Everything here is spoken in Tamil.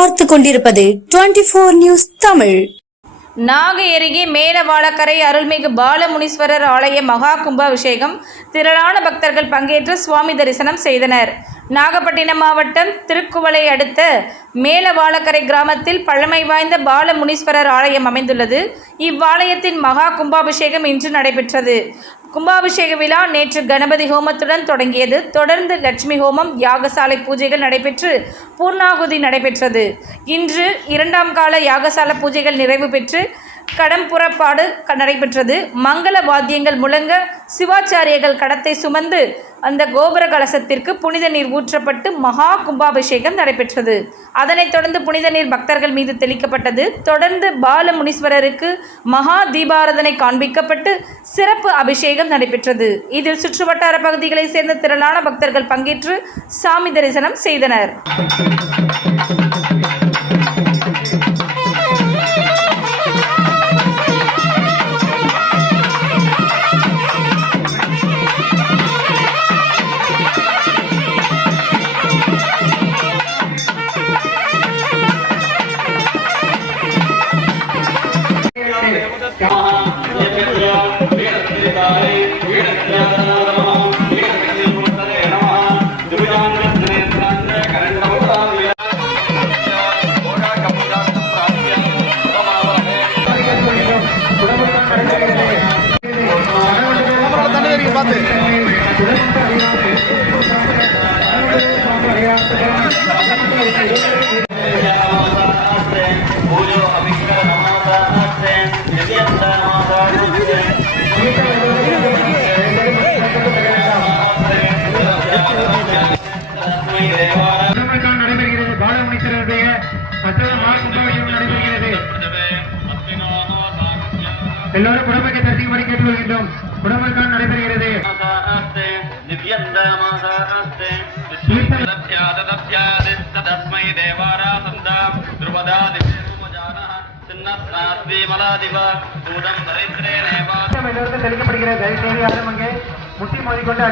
பார்த்து கொண்டிருப்பது 24 நியூஸ் தமிழ். நாகை அருகே மேலவாழக்கரை அருள்மிகு பாலமுனீஸ்வரர் ஆலய மகா கும்பாபிஷேகம் திரளான பக்தர்கள் பங்கேற்று சுவாமி தரிசனம் செய்தனர். நாகப்பட்டினம் மாவட்டம் திருக்குவளை அடுத்த மேலவாழக்கரை கிராமத்தில் பழமை வாய்ந்த பாலமுனீஸ்வரர் ஆலயம் அமைந்துள்ளது. இவ்வாலயத்தின் மகா கும்பாபிஷேகம் இன்று நடைபெற்றது. கும்பாபிஷேக விழா நேற்று கணபதி ஹோமத்துடன் தொடங்கியது. தொடர்ந்து லட்சுமி ஹோமம், யாகசாலை பூஜைகள் நடைபெற்று பூர்ணாகுதி நடைபெற்றது. இன்று 2ஆம் கால யாகசாலை பூஜைகள் நிறைவு பெற்று கடம் புறப்பாடு நடைபெற்றது. மங்கள வாத்தியங்கள் முழங்க சிவாச்சாரியர்கள் கடத்தை சுமந்து அந்த கோபுர கலசத்திற்கு புனித நீர் ஊற்றப்பட்டு மகா கும்பாபிஷேகம் நடைபெற்றது. அதனைத் தொடர்ந்து புனித நீர் பக்தர்கள் மீது தெளிக்கப்பட்டது. தொடர்ந்து பாலமுனீஸ்வரருக்கு மகா தீபாராதனை காண்பிக்கப்பட்டு சிறப்பு அபிஷேகம் நடைபெற்றது. இதில் சுற்றுவட்டார பகுதிகளைச் சேர்ந்த திரளான பக்தர்கள் பங்கேற்று சாமி தரிசனம் செய்தனர். எல்லோரும் குடமைக்கு தரிசிக்கும்படி கேட்டுக்கொள்கின்றோம். குடமைக்கான் நடைபெறுகிறது. தெளிக்கப்படுகிறது. முட்டி மோதிக்கொண்டு